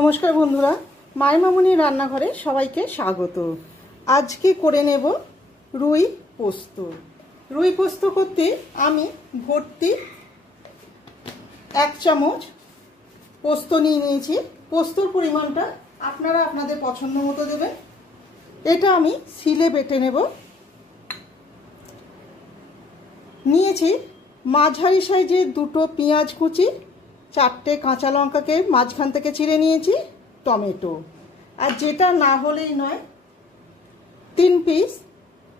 নমস্কার বন্ধুরা, মাইমামুনি রান্নাঘরে সবাইকে স্বাগত। আজকে করে নেব রুই পোস্ত। রুই পোস্ত করতে আমি ভর্তি 1 চামচ পোস্ত নিয়ে নিয়েছি। পোস্তর পরিমাণটা আপনারা আপনাদের পছন্দ মতো দেবেন। এটা আমি শিলে বেটে নেব। নিয়েছি মাঝারি সাইজের 2টো পেঁয়াজ কুচি, 4টে কাঁচা লঙ্কাকে মাঝখান থেকে চিড়ে নিয়েছি, টমেটো, আর যেটা না হলেই নয় 3 পিস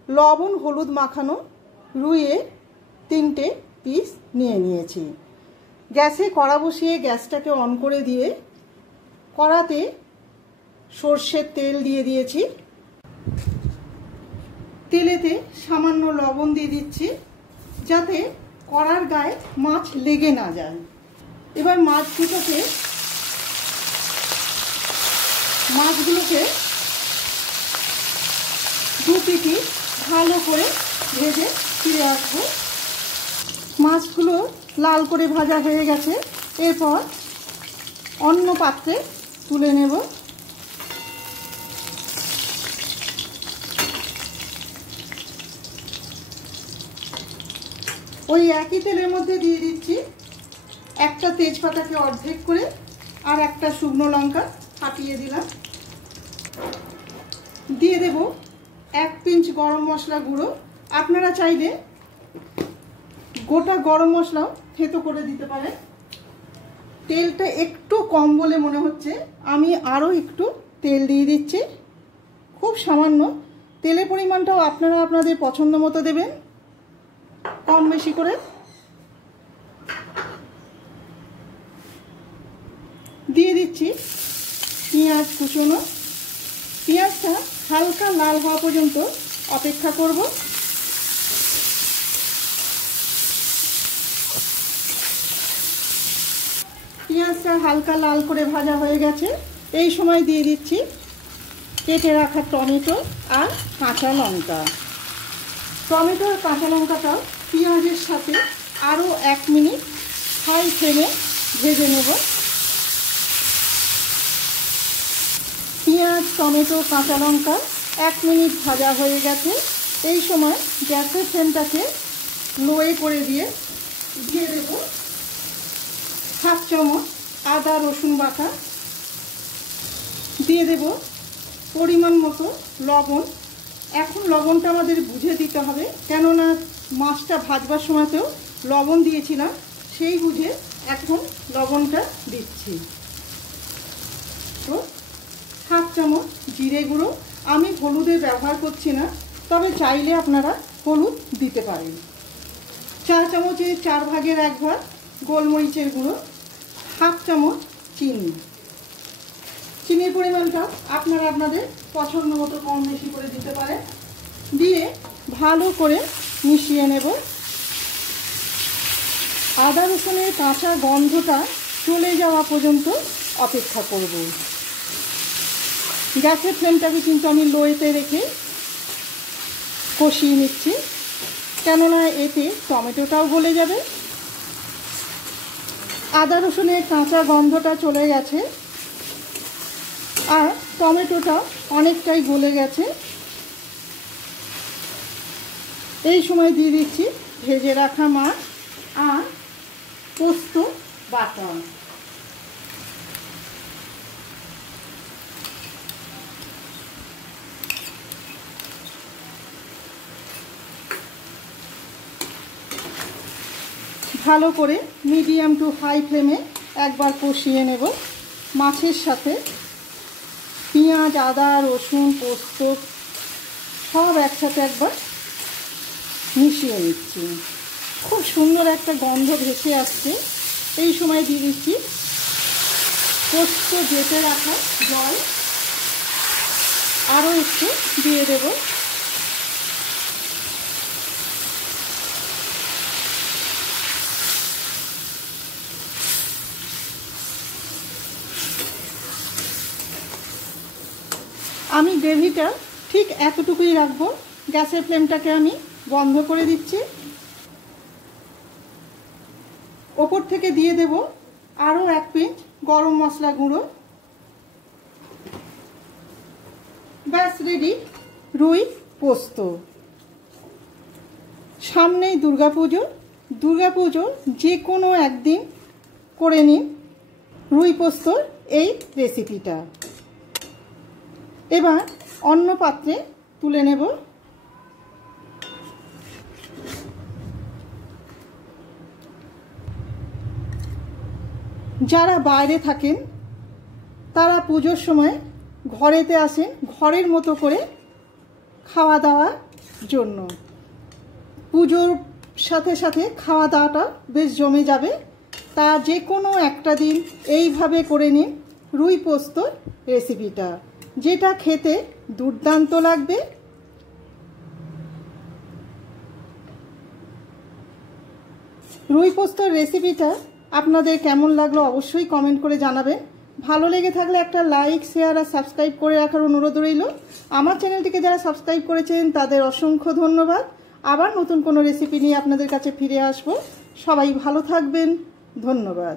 লবণ হলুদ মাখানো রুইয়ে 3টে পিস নিয়ে নিয়েছি। গ্যাসে কড়া বসিয়ে গ্যাসটাকে অন করে দিয়ে কড়াতে সর্ষের তেল দিয়ে দিয়েছি। তেলেতে সামান্য লবণ দিয়ে দিচ্ছি যাতে কড়ার গায়ে মাছ লেগে না যায়। এবার মাছগুলোকে দু পিঠি ভালো করে ভেজে ফিরে আসবো। মাছগুলো লাল করে ভাজা হয়ে গেছে। এরপর অন্য পাত্রে তুলে নেব। ওই একই তেলের মধ্যে দিয়ে দিচ্ছি একটা তেজপাতাকে অর্ধেক করে, আর একটা শুকনো লঙ্কা ফাটিয়ে দিলাম। দিয়ে দেব 1 পিঞ্চ গরম মশলা গুঁড়ো। আপনারা চাইলে গোটা গরম মশলাও থেতো করে দিতে পারেন। তেলটা একটু কম বলে মনে হচ্ছে, আমি আরও একটু তেল দিয়ে দিচ্ছি, খুব সামান্য। তেলের পরিমাণটাও আপনারা আপনাদের পছন্দ মতো দেবেন, কম বেশি করে। দিয়ে দিচ্ছি পেঁয়াজ কুচনো। পেঁয়াজটা হালকা লাল হওয়া পর্যন্ত অপেক্ষা করব। পেঁয়াজটা হালকা লাল করে ভাজা হয়ে গেছে। এই সময় দিয়ে দিচ্ছি কেটে রাখা টমেটো আর কাঁচা লঙ্কা। টমেটো আর কাঁচা লঙ্কাটাও পেঁয়াজের সাথে আরও 1 মিনিট হাই ফ্লেমে ভেজে নেব। পেঁয়াজ টমেটো কাঁচা লঙ্কা 1 মিনিট ভাজা হয়ে গেছে। এই সময় গ্যাসের ফ্লেমটাকে লোয়ে করে দিয়ে দেব 1/2 চামচ আদা রসুন বাটা। দিয়ে দেব পরিমাণ মতো লবণ। এখন লবণটা আমাদের বুঝে দিতে হবে, কেননা মাছটা ভাজবার সময়তেও লবণ দিয়েছিলাম, সেই বুঝে এখন লবণটা দিচ্ছি। তো 1/2 চামচ জিরে গুঁড়ো। আমি হলুদের ব্যবহার করছি না, তবে চাইলে আপনারা হলুদ দিতে পারেন। 4 চামচের 4 ভাগের 1 ভাগ গোলমরিচের গুঁড়ো, 1/2 চামচ চিনি। চিনির পরিমাণটা আপনারা আপনাদের পছন্দ মতো কম বেশি করে দিতে পারেন। দিয়ে ভালো করে মিশিয়ে নেব। আদা রসুনের কাঁচা গন্ধটা চলে যাওয়া পর্যন্ত অপেক্ষা করব। গ্যাসের ফ্লেমটাকে কিন্তু আমি লোয়েতে রেখে কষিয়ে নিচ্ছি, কেননা এতে টমেটোটাও গলে যাবে। আদা রসুনের কাঁচা গন্ধটা চলে গেছে আর টমেটোটা অনেকটাই গলে গেছে। এই সময় দিয়ে দিচ্ছি ভেজে রাখা মাছ আর পোস্ত বাটা। ভালো করে মিডিয়াম টু হাই ফ্লেমে একবার কষিয়ে নেব। মাছের সাথে পেঁয়াজ আদা রসুন পোস্ত সব একসাথে একবার মিশিয়ে নিচ্ছি। খুব সুন্দর একটা গন্ধ ভেসে আসছে। এই সময় দিয়ে দিচ্ছি পোস্ত বেটে রাখা জল, আরও একটু দিয়ে দেব। আমি গ্রেভিটা ঠিক এতটুকুই রাখবো। গ্যাসের ফ্লেমটাকে আমি বন্ধ করে দিচ্ছি। ওপর থেকে দিয়ে দেব আরও 1 পিঞ্চ গরম মশলা গুঁড়ো। ব্যাস রেডি রুই পোস্ত। সামনেই দুর্গাপুজো, দুর্গাপুজো যে কোনো একদিন করে নিন রুই পোস্তর এই রেসিপিটা। এবার অন্য পাত্রে তুলে নেব। যারা বাইরে থাকেন তারা পুজোর সময় ঘরেতে আসেন ঘরের মতো করে খাওয়া দাওয়ার জন্য। পুজোর সাথে সাথে খাওয়া দাওয়াটা বেশ জমে যাবে। তা যে কোনো একটা দিন এইভাবে করে নিন রুই পোস্ত রেসিপিটা, যেটা খেতে দুর্দান্ত লাগবে। রুই পোস্তর রেসিপিটা আপনাদের কেমন লাগলো অবশ্যই কমেন্ট করে জানাবেন। ভালো লেগে থাকলে একটা লাইক, শেয়ার আর সাবস্ক্রাইব করে রাখার অনুরোধ রইল। আমার চ্যানেলটিকে যারা সাবস্ক্রাইব করেছেন তাদের অসংখ্য ধন্যবাদ। আবার নতুন কোনো রেসিপি নিয়ে আপনাদের কাছে ফিরে আসব। সবাই ভালো থাকবেন, ধন্যবাদ।